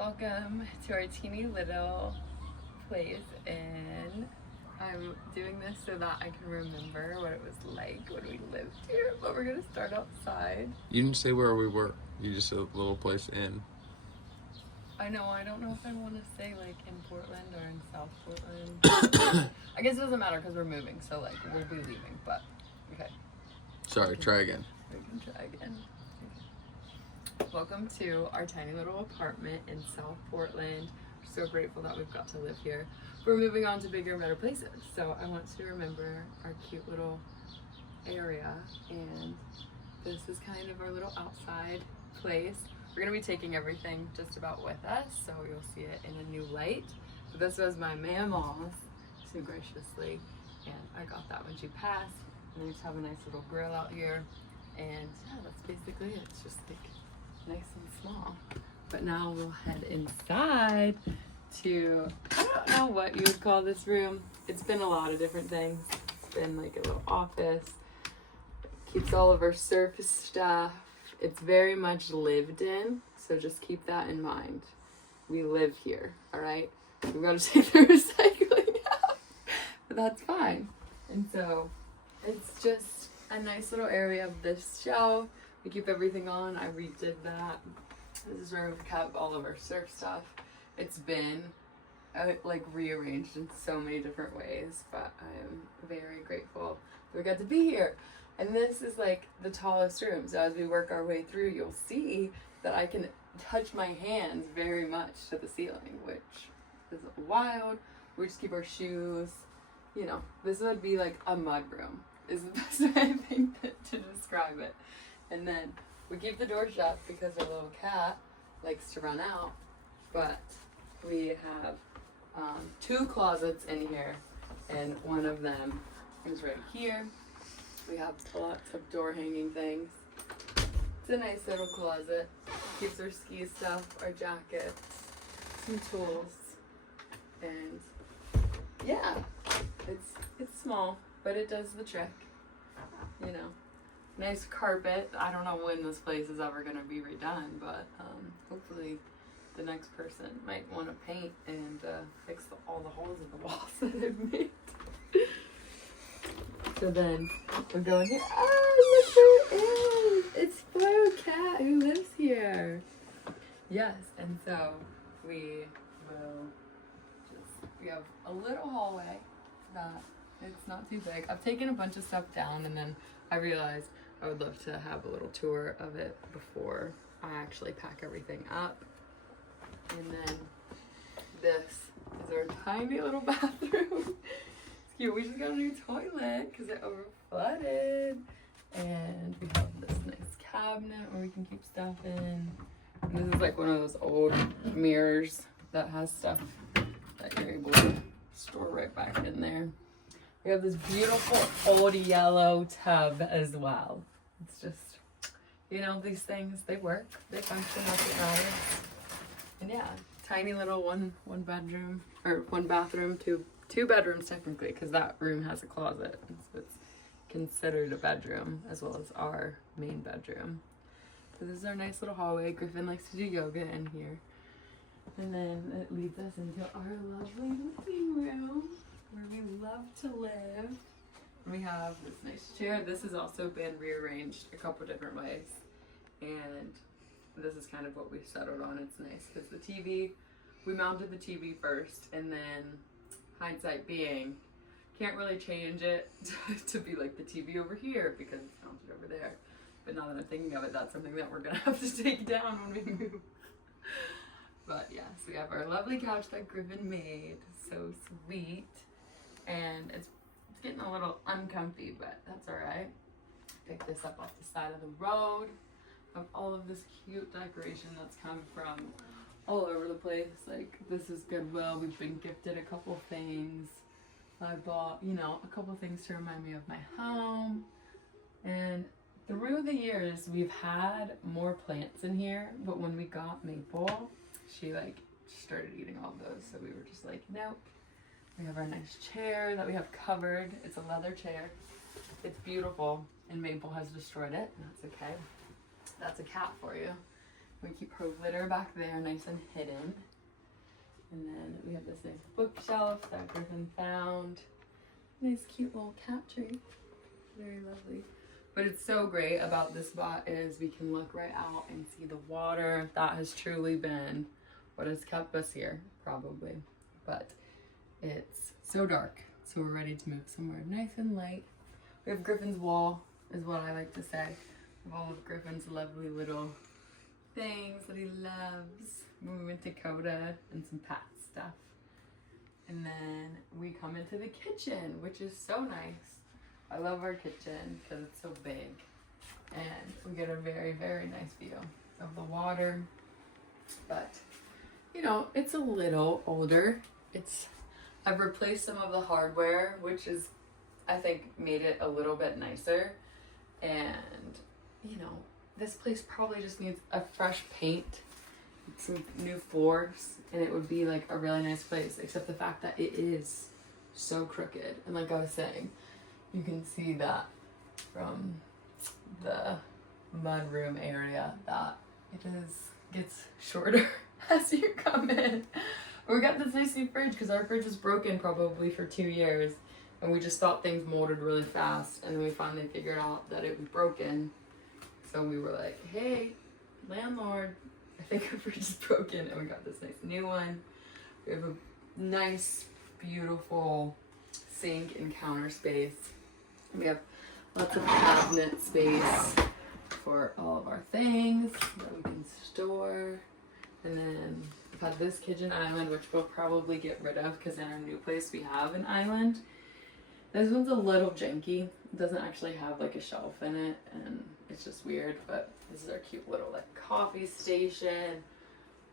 Welcome to our teeny little place, and I'm doing this so that I can remember what it was like when we lived here, but we're gonna start outside. You didn't say where we were. You just said a little place in. I know, I don't know if I want to say like in Portland or in South Portland. I guess it doesn't matter because we're moving, so like we'll be leaving, but okay. Sorry, try again. We can try again. Welcome to our tiny little apartment in South Portland. We're so grateful that we've got to live here. We're moving on to bigger and better places, so I want to remember our cute little area, and this is kind of our little outside place. We're gonna be taking everything just about with us, so you'll see it in a new light. But this was my mama's so graciously, and I got that when she passed. And we just have a nice little grill out here, and yeah, that's basically it. It's just like nice and small. But now we'll head inside to, I don't know what you would call this room. It's been a lot of different things. It's been like a little office. Keeps all of our surface stuff. It's very much lived in, so just keep that in mind. We live here, all right? We've got to take the recycling out, but that's fine. And so it's just a nice little area of this shelf. We keep everything on. I redid that. This is where we've kept all of our surf stuff. It's been like rearranged in so many different ways, but I am very grateful that we got to be here. And this is like the tallest room. So as we work our way through, you'll see that I can touch my hands very much to the ceiling, which is wild. We just keep our shoes. You know, this would be like a mud room is the best way I think to describe it. And then we keep the door shut because our little cat likes to run out. But we have 2 closets in here, and one of them is right here. We have lots of door hanging things. It's a nice little closet. Keeps our ski stuff, our jackets, some tools, and yeah, it's small, but it does the trick. You know, nice carpet. I don't know when this place is ever gonna be redone, but hopefully the next person might want to paint and fix all the holes in the walls that I've made. So then we're going here. Oh, look who it is! It's Spoiled Cat who lives here. Yes, and so we have a little hallway that it's not too big. I've taken a bunch of stuff down, and then I realized I would love to have a little tour of it before I actually pack everything up. And then this is our tiny little bathroom. Cute. We just got a new toilet because it over flooded, and we have this nice cabinet where we can keep stuff in. And this is like one of those old mirrors that has stuff that you're able to store right back in there. We have this beautiful old yellow tub as well. It's just, you know, these things, they work, they function, that's what matters. And yeah, tiny little one bedroom, or one bathroom, two bedrooms technically, because that room has a closet, so it's considered a bedroom, as well as our main bedroom. So this is our nice little hallway. Griffin likes to do yoga in here. And then it leads us into our lovely living room, where we love to live. And we have this nice chair. This has also been rearranged a couple different ways, and this is kind of what we've settled on. It's nice because the TV, we mounted the TV first, and then hindsight being, can't really change it to be like the TV over here because it's mounted over there. But now that I'm thinking of it, that's something that we're gonna have to take down when we move. But yes, we have our lovely couch that Griffin made, so sweet. And it's getting a little uncomfy, but that's all right. Pick this up off the side of the road. Of all of this cute decoration that's come from all over the place. Like, this is Goodwill. We've been gifted a couple things. I bought, you know, a couple things to remind me of my home. And through the years, we've had more plants in here, but when we got Maple, she started eating all of those. So we were just like, nope. We have our nice chair that we have covered. It's a leather chair. It's beautiful, and Maple has destroyed it, and that's okay. That's a cat for you. We keep her litter back there nice and hidden. And then we have this nice bookshelf that Griffin found. Nice cute little cat tree. Very lovely. But it's so great about this spot is we can look right out and see the water. That has truly been what has kept us here, probably. But it's so dark, so we're ready to move somewhere nice and light. We have Griffin's wall, is what I like to say. Of all of Griffin's lovely little things that he loves. Moving to Coda and some Pat stuff. And then we come into the kitchen, which is so nice. I love our kitchen because it's so big. And we get a very, very nice view of the water. But, you know, it's a little older. I've replaced some of the hardware, which is, I think, made it a little bit nicer. And, you know, this place probably just needs a fresh paint, some new floors, and it would be like a really nice place, except the fact that it is so crooked. And like I was saying, you can see that from the mudroom area that gets shorter as you come in. We got this nice new fridge because our fridge was broken probably for 2 years, and we just thought things molded really fast, and then we finally figured out that it was broken. So we were like, hey, landlord, I think our fridge is broken, and we got this nice new one. We have a nice, beautiful sink and counter space. We have lots of cabinet space for all of our things that we can store. And then we've had this kitchen island, which we'll probably get rid of because in our new place we have an island. This one's a little janky. It doesn't actually have like a shelf in it, and it's just weird, but this is our cute little like coffee station.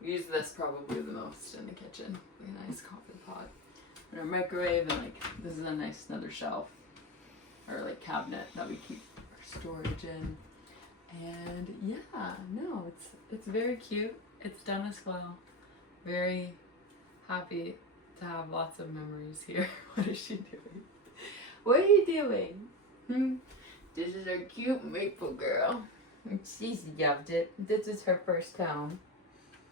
We use this probably the most in the kitchen. A nice coffee pot and our microwave, and like this is a nice another shelf or like cabinet that we keep our storage in. And yeah, no, it's very cute. It's done us well. Very happy to have lots of memories here. What is she doing? What are you doing? This is our cute maple girl. She's loved it. This is her first home.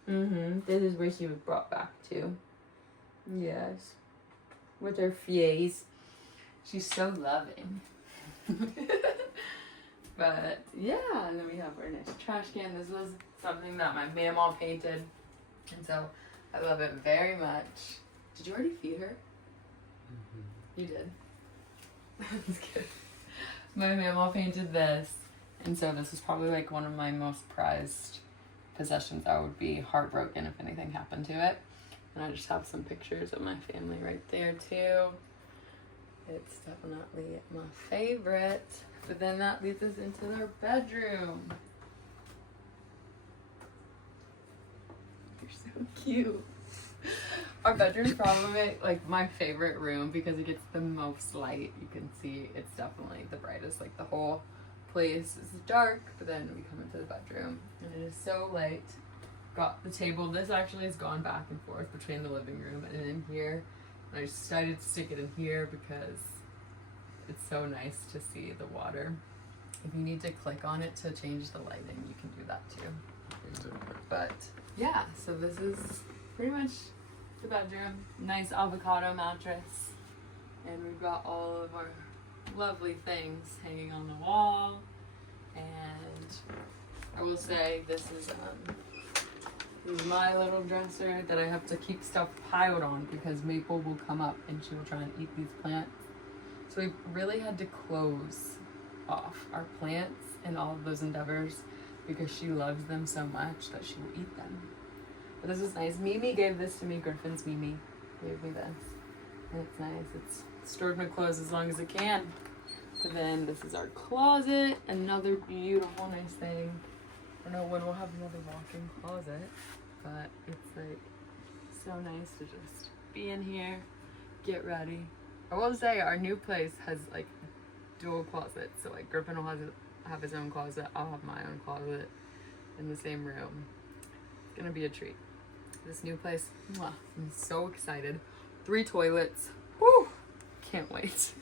This is where she was brought back to. Yes. With her face. She's so loving. But yeah, and then we have our nice trash can. This was something that my mamaw painted, and so I love it very much. Did you already feed her? You did. That's good. My mamaw painted this, and so this is probably like one of my most prized possessions. I would be heartbroken if anything happened to it. And I just have some pictures of my family right there too. It's definitely my favorite. But then that leads us into their bedroom. You're so cute. Our bedroom's probably like my favorite room because it gets the most light. You can see it's definitely the brightest. Like the whole place is dark, but then we come into the bedroom and it is so light. Got the table. This actually has gone back and forth between the living room and in here. And I decided to stick it in here because it's so nice to see the water. If you need to click on it to change the lighting, you can do that too. But yeah, so this is pretty much the bedroom. Nice avocado mattress. And we've got all of our lovely things hanging on the wall. And I will say this is my little dresser that I have to keep stuff piled on because Maple will come up and she will try and eat these plants. So we really had to close off our plants and all of those endeavors because she loves them so much that she will eat them. But this is nice. Mimi gave this to me. Griffin's Mimi gave me this. And it's nice. It's stored my clothes as long as it can. But then this is our closet. Another beautiful, nice thing. I don't know when we'll have another walk-in closet, but it's like so nice to just be in here, get ready. I will say our new place has like dual closets, so like Griffin will have his own closet, I'll have my own closet in the same room. It's gonna be a treat. This new place, mwah, I'm so excited. 3 toilets, woo! Can't wait.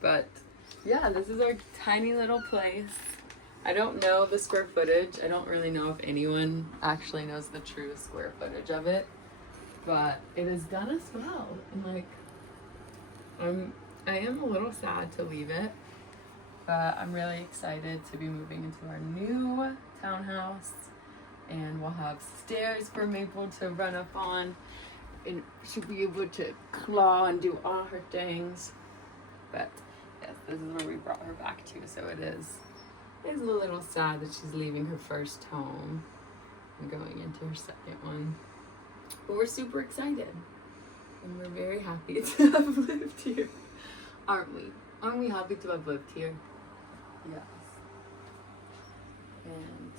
But yeah, this is our tiny little place. I don't know the square footage. I don't really know if anyone actually knows the true square footage of it, but it has done us well. And like, I am a little sad to leave it, but I'm really excited to be moving into our new townhouse, and we'll have stairs for Maple to run up on, and she'll be able to claw and do all her things. But yes, this is where we brought her back to, so it's a little sad that she's leaving her first home and going into her second one. But we're super excited, and we're very happy to have lived here. Aren't we? Aren't we happy to have lived here? Yes. And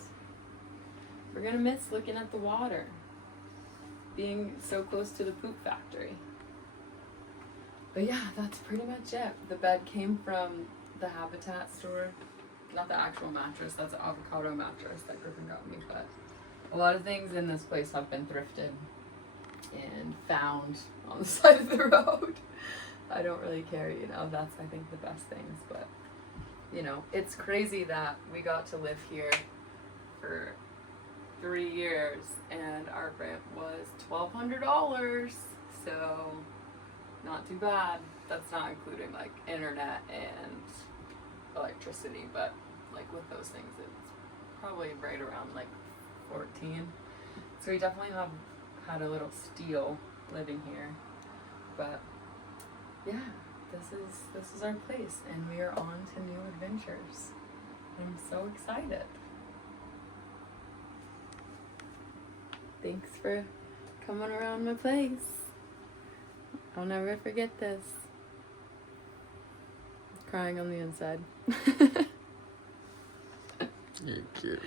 we're gonna miss looking at the water, being so close to the poop factory. But yeah, that's pretty much it. The bed came from the Habitat store. Not the actual mattress, that's an avocado mattress that Griffin got me, but a lot of things in this place have been thrifted and found on the side of the road. I don't really care, you know, that's I think the best things, but you know, it's crazy that we got to live here for 3 years and our rent was $1,200, so not too bad. That's not including like internet and electricity, but like with those things it's probably right around like 14. So we definitely have had a little steal living here, but yeah, this is our place, and we are on to new adventures. I'm so excited. Thanks for coming around my place. I'll never forget this. Crying on the inside. You're cute.